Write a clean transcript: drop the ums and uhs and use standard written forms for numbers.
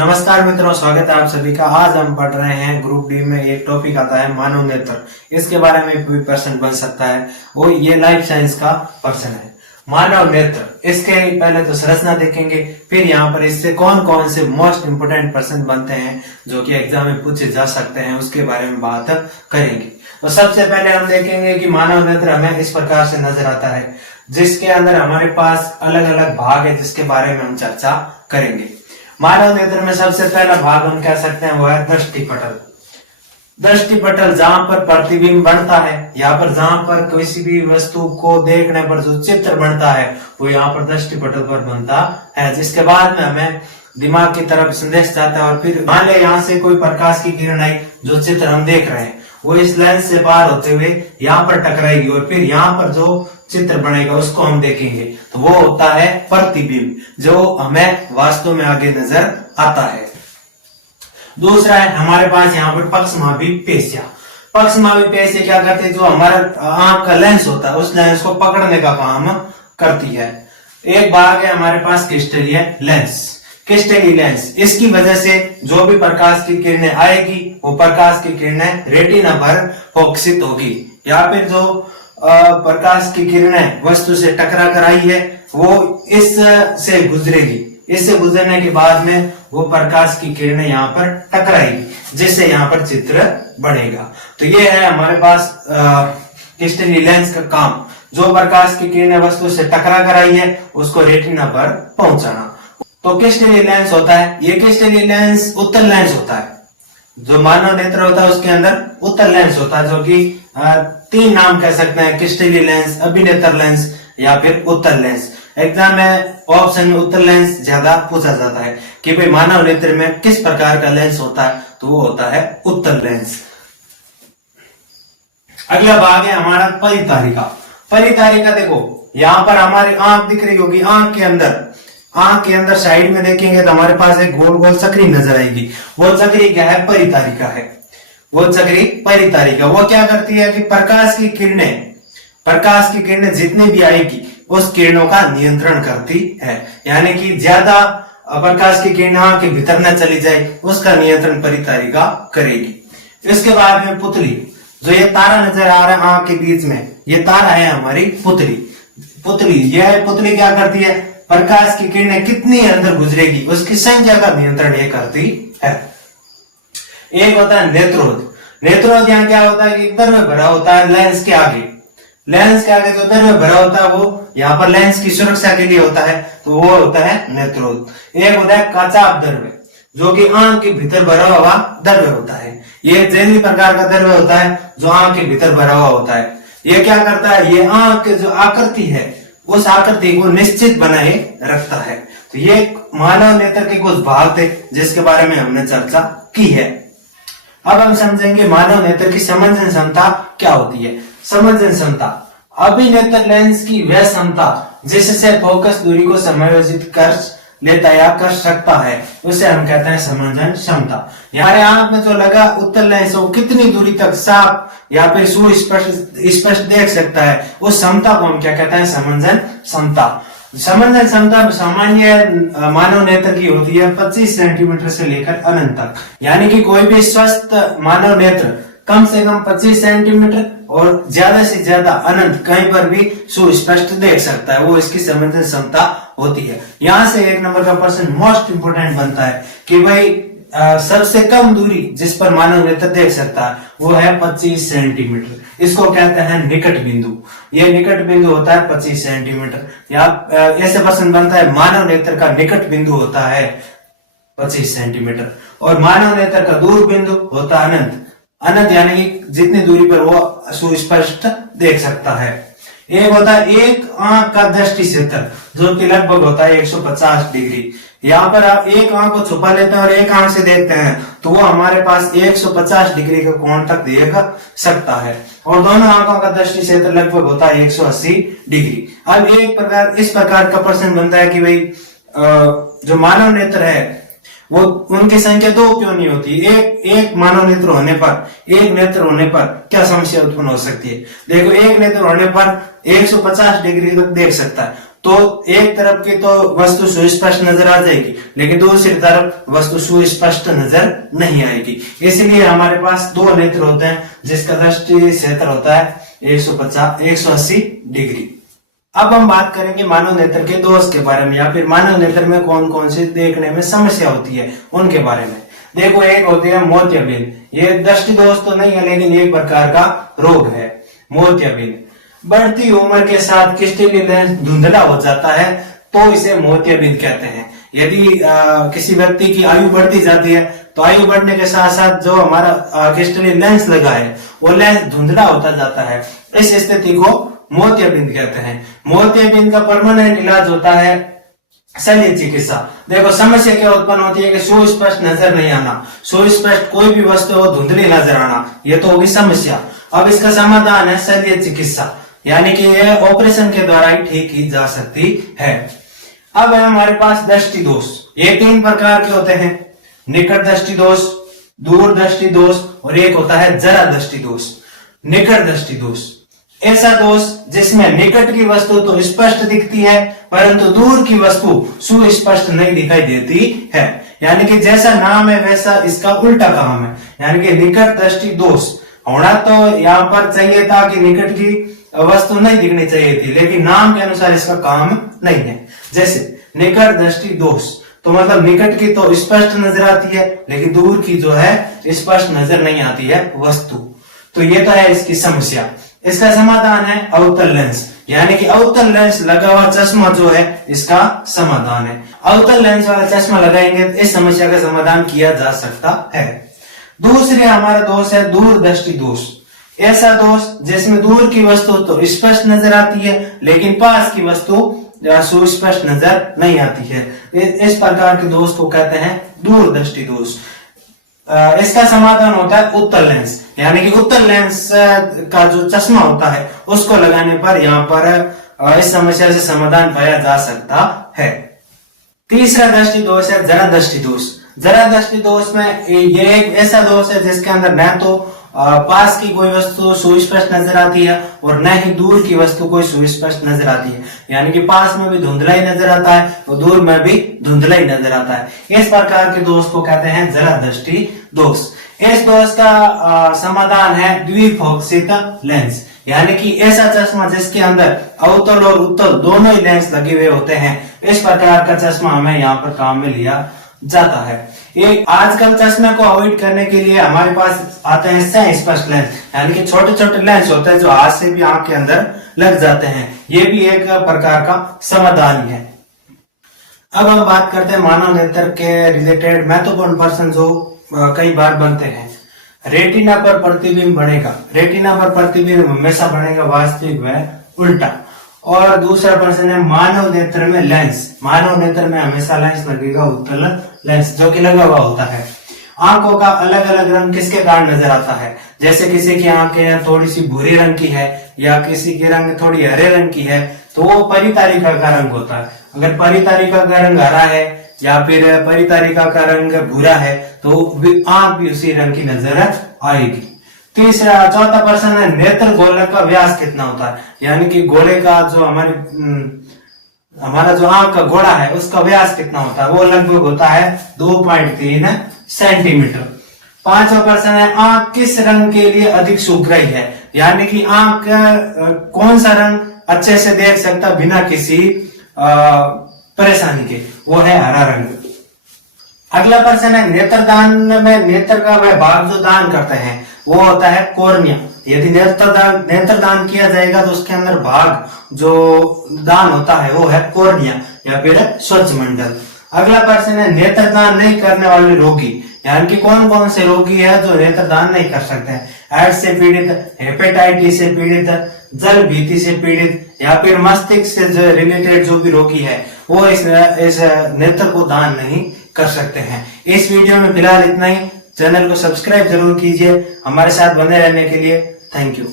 नमस्कार मित्रों, स्वागत है आप सभी का। आज हम पढ़ रहे हैं ग्रुप डी में एक टॉपिक आता है मानव नेत्र। इसके बारे में कोई प्रश्न बन सकता है, वो ये लाइफ साइंस का प्रश्न है। मानव नेत्र, इसके पहले तो संरचना देखेंगे, फिर यहाँ पर इससे कौन कौन से मोस्ट इंपोर्टेंट प्रश्न बनते हैं जो कि एग्जाम में पूछे जा सकते हैं, उसके बारे में बात करेंगे। तो सबसे पहले हम देखेंगे कि मानव नेत्र हमें इस प्रकार से नजर आता है, जिसके अंदर हमारे पास अलग अलग भाग है, जिसके बारे में हम चर्चा करेंगे। मानव नेत्र में सबसे पहला भाग हम कह सकते हैं वो है दृष्टि पटल। दृष्टि पटल जहां पर प्रतिबिंब बनता है, यहाँ पर जहां पर किसी भी वस्तु को देखने पर जो चित्र बनता है वो यहाँ पर दृष्टि पटल पर बनता है, जिसके बाद में हमें दिमाग की तरफ संदेश जाता है। और फिर मान ले यहाँ से कोई प्रकाश की किरण आई, जो चित्र हम देख रहे हैं वो इस लेंस से पार होते हुए यहाँ पर टकराएगी और फिर यहाँ पर जो चित्र बनेगा उसको हम देखेंगे, तो वो होता है प्रतिबिंब, जो हमें वास्तव में आगे नजर आता है। दूसरा है हमारे पास यहाँ पर पक्षमापी पेशियां। पक्षमापी पेशियां क्या करती है, जो हमारा आंख का लेंस होता है उस लेंस को पकड़ने का काम करती है। एक भाग है हमारे पास क्रिस्टलीय लेंस। क्रिस्टलीय लेंस, इसकी वजह से जो भी प्रकाश की किरणें आएगी वो प्रकाश की किरणें रेटिना पर फोकसित होगी, या फिर जो प्रकाश की किरणें वस्तु से टकरा कर आई है वो इस से गुजरेगी। इससे गुजरने के बाद में वो प्रकाश की किरणें यहाँ पर टकराएगी, जिससे यहाँ पर चित्र बनेगा। तो ये है हमारे पास क्रिस्टलीय लेंस का काम, जो प्रकाश की किरणें वस्तु से टकरा कर आई है उसको रेटिना पर पहुंचाना। तो क्रिस्टलीय लेंस होता है, ये क्रिस्टलीय लेंस उत्तल लेंस होता है। जो मानव नेत्र होता है उसके अंदर उत्तल लेंस होता है, जो कि तीन नाम कह सकते हैं, क्रिस्टलीय लेंस, अभिनेत्र लेंस या फिर उत्तल लेंस। एग्जाम में ऑप्शन में उत्तल लेंस ज्यादा पूछा जाता है कि भाई मानव नेत्र में किस प्रकार का लेंस होता है, तो वो होता है उत्तल लेंस। अगला भाग है हमारा परितारिका। परितारिका देखो, यहाँ पर हमारी आंख दिख रही होगी, आंख के अंदर साइड में देखेंगे तो हमारे पास एक गोल गोल चक्री नजर आएगी। वो चक्री क्या है, परितारिका है। वो चक्री परितारिका, वो क्या करती है कि प्रकाश की किरणें जितनी भी आएगी उस किरणों का नियंत्रण करती है, यानी कि ज्यादा प्रकाश की किरण आंख के भीतर न चली जाए उसका नियंत्रण परितारिका करेगी। इसके बाद में पुतली, जो ये तारा नजर आ रहा है आंख के बीच में, ये तारा है हमारी पुतली। यह पुतली क्या करती है, प्रकाश की किरणें कितनी अंदर गुजरेगी उसकी संख्या का नियंत्रण ये करती है। एक होता है नेत्रोद यहाँ क्या होता है कि दर में भरा होता है लेंस के आगे जो दर में भरा होता है वो यहाँ पर लेंस की सुरक्षा के लिए होता है, तो वो होता है नेत्रोद। एक होता है कचाप दर्व, जो कि आंख के भीतर भरा हुआ दर्व होता है। ये जैली प्रकार का दर्व होता है जो आंख के भीतर भरा हुआ होता है। ये क्या करता है, ये आंख की जो आकृति है उस आकृति को निश्चित बनाए रखता है। तो ये मानव नेत्र के कुछ भाग थे जिसके बारे में हमने चर्चा की है। अब हम समझेंगे मानव नेत्र की समंजन क्षमता क्या होती है। समंजन क्षमता, अभिनेत्र लेंस की वह क्षमता जिससे फोकस दूरी को समायोजित कर लेता या कर सकता है, उसे हम कहते हैं समंजन क्षमता। हमारे आंख में जो लगा उत्तल लेंस वो कितनी दूरी तक साफ या फिर सुस्पष्ट देख सकता है, उस क्षमता को हम क्या कहते हैं, समंजन क्षमता। समंजन क्षमता सामान्य मानव नेत्र की होती है 25 सेंटीमीटर से लेकर अनंत तक, यानी कि कोई भी स्वस्थ मानव नेत्र कम से कम 25 सेंटीमीटर और ज्यादा से ज्यादा अनंत कहीं पर भी सुस्पष्ट देख सकता है, वो इसकी समंजन क्षमता होती है। यहाँ से एक नंबर का प्रश्न मोस्ट इंपोर्टेंट बनता है कि भाई सबसे कम दूरी जिस पर मानव नेत्र देख सकता है वो है 25 सेंटीमीटर। इसको कहते हैं निकट बिंदु। ये निकट बिंदु होता है 25 सेंटीमीटर। या ऐसे प्रश्न बनता है मानव नेत्र का निकट बिंदु होता है 25 सेंटीमीटर और मानव नेत्र का दूर बिंदु होता है अनंत, यानी कि जितनी दूरी पर वो सुस्पष्ट देख सकता है। एक होता है एक आंख का दृष्टि क्षेत्र, जो कि लगभग होता है 150 डिग्री। यहाँ पर आप एक आंख को छुपा लेते हैं और एक आंख से देखते हैं तो वो हमारे पास 150 डिग्री का कोण तक देख सकता है, और दोनों आंखों का दृष्टि क्षेत्र लगभग होता है 180 डिग्री। अब इस प्रकार का प्रश्न बनता है कि भाई जो मानव नेत्र है वो उनकी संख्या दो क्यों नहीं होती, एक मानव नेत्र होने पर क्या समस्या उत्पन्न हो सकती है। देखो, एक नेत्र होने पर 150 डिग्री तक देख सकता है तो एक तरफ की तो वस्तु सुस्पष्ट नजर आ जाएगी, लेकिन दूसरी तरफ वस्तु सुस्पष्ट नजर नहीं आएगी। इसलिए हमारे पास दो नेत्र होते हैं जिसका दृष्टि क्षेत्र होता है 180 डिग्री। अब हम बात करेंगे मानव नेत्र के दोष के बारे में, या फिर मानव नेत्र में कौन कौन सी देखने में समस्या होती है उनके बारे में। देखो, एक होती है मोतियाबिंद। ये दृष्टि दोष तो नहीं है, लेकिन एक प्रकार का रोग है मोतियाबिंद। बढ़ती उम्र के साथ क्रिस्टलीन लेंस धुंधला हो जाता है तो इसे मोतियाबिंद कहते हैं। यदि किसी व्यक्ति की आयु बढ़ती जाती है तो आयु बढ़ने के साथ साथ जो हमारा क्रिस्टलीन लेंस लगा है वो लेंस धुंधला होता जाता है। इस स्थिति को मोतियाबिंद कहते हैं। मोतियाबिंद का परमानेंट इलाज होता है शल्य चिकित्सा। देखो, समस्या क्या उत्पन्न होती है कि सुस्पष्ट नजर नहीं आना, सुस्पष्ट कोई भी वस्तु हो धुंधली नजर आना, ये तो होगी समस्या। अब इसका समाधान है शल्य चिकित्सा, यानी कि यह ऑपरेशन के द्वारा ही ठीक की जा सकती है। अब है हमारे पास दृष्टि दोष। ये तीन प्रकार के होते हैं, निकट दृष्टि दोष, दूर दृष्टि दोष और एक होता है जरा दृष्टि दोष। निकट दृष्टि दोष ऐसा दोष जिसमें निकट की वस्तु तो स्पष्ट दिखती है परंतु दूर की वस्तु सुस्पष्ट नहीं दिखाई देती है। यानी कि जैसा नाम है वैसा इसका उल्टा काम है। यानी कि निकट दृष्टि दोष होना तो यहाँ पर चाहिए था कि निकट की वस्तु नहीं दिखनी चाहिए थी, लेकिन नाम के अनुसार इसका काम नहीं है। जैसे निकट दृष्टि दोष तो मतलब निकट की तो स्पष्ट नजर आती है लेकिन दूर की जो है स्पष्ट नजर नहीं आती है वस्तु। तो ये तो है इसकी समस्या। इसका समाधान है अवतल लेंस, यानी कि अवतल लेंस लगा हुआ चश्मा जो है इसका समाधान है। अवतल लेंस वाला चश्मा लगाएंगे तो इस समस्या का समाधान किया जा सकता है। दूसरे हमारा दोष है दूर दृष्टि दोष। ऐसा दोष जिसमें दूर की वस्तु तो स्पष्ट नजर आती है लेकिन पास की वस्तु सुस्पष्ट नजर नहीं आती है। इस प्रकार के दोष को कहते हैं दूर दृष्टि दोष। इसका समाधान होता है उत्तल लेंस, यानी कि उत्तल लेंस का जो चश्मा होता है उसको लगाने पर यहाँ पर इस समस्या से समाधान पाया जा सकता है। तीसरा दृष्टि दोष है जरा दृष्टि दोष। जरा दृष्टि दोष में ये एक ऐसा दोष है जिसके अंदर न तो पास की कोई वस्तु सुस्पष्ट नजर आती है और न ही दूर की वस्तु कोई सुस्पष्ट नजर आती है। यानी कि पास में भी धुंधला ही नजर आता है और दूर में भी धुंधला ही नजर आता है। इस प्रकार के दोष को कहते हैं जरा दृष्टि दोष। इस दोष का समाधान है द्विफोकसित लेंस, यानी कि ऐसा चश्मा जिसके अंदर अवतल और उत्तल दोनों ही लेंस लगे हुए होते हैं। इस प्रकार का चश्मा हमें यहाँ पर काम में लिया जाता है। एक आजकल चश्मे को अवॉइड करने के लिए हमारे पास आते हैं सस्पष्ट लेंस, यानी कि छोटे छोटे लेंस होते हैं जो हाथ से भी आंख के अंदर लग जाते हैं। ये भी एक प्रकार का समाधान है। अब हम बात करते हैं मानव नेत्र के रिलेटेड महत्वपूर्ण प्रश्न जो कई बार बनते हैं। रेटिना पर प्रतिबिंब बनेगा। रेटिना पर प्रतिबिंब हमेशा बनेगा, वास्तविक व उल्टा। और दूसरा प्रश्न है मानव नेत्र में लेंस। मानव नेत्र में हमेशा लेंस लगेगा, उत्तल लेंस जो कि लगा हुआ होता है। आंखों का अलग अलग रंग किसके कारण नजर आता है? जैसे किसी की आंखें थोड़ी सी भूरे रंग की है या किसी की रंग थोड़ी हरे रंग की है तो वो परितारिका का रंग होता है। अगर परितारिका का रंग हरा है या फिर परितारिका का रंग भूरा है तो आंख भी उसी रंग की नजर आएगी। चौथा प्रश्न है नेत्र गोलक का व्यास कितना होता है? यानी कि गोले का जो हमारा जो आंख का गोला है उसका व्यास कितना होता है? वो लगभग होता है 2.3 सेंटीमीटर। पांचवा प्रश्न है आंख किस रंग के लिए अधिक सुग्राही है? यानी कि आंख कौन सा रंग अच्छे से देख सकता बिना किसी परेशानी के? वो है हरा रंग। अगला प्रश्न है नेत्रदान में नेत्र का वह भाग जो दान करते हैं वो होता है कॉर्निया। यदि नेत्रदान किया जाएगा तो उसके अंदर भाग जो दान होता है वो है कॉर्निया या फिर स्वच्छमंडल। अगला प्रश्न है नेत्रदान नहीं करने वाले रोगी, यानी कि कौन कौन से रोगी है जो नेत्रदान नहीं कर सकते हैं? एड्स से पीड़ित, हेपेटाइटिस से पीड़ित, जल भीति से पीड़ित या फिर मस्तिष्क से जो रिलेटेड जो भी रोगी है वो इस नेत्र को दान नहीं कर सकते हैं। इस वीडियो में फिलहाल इतना ही। चैनल को सब्सक्राइब जरूर कीजिए। हमारे साथ बने रहने के लिए थैंक यू।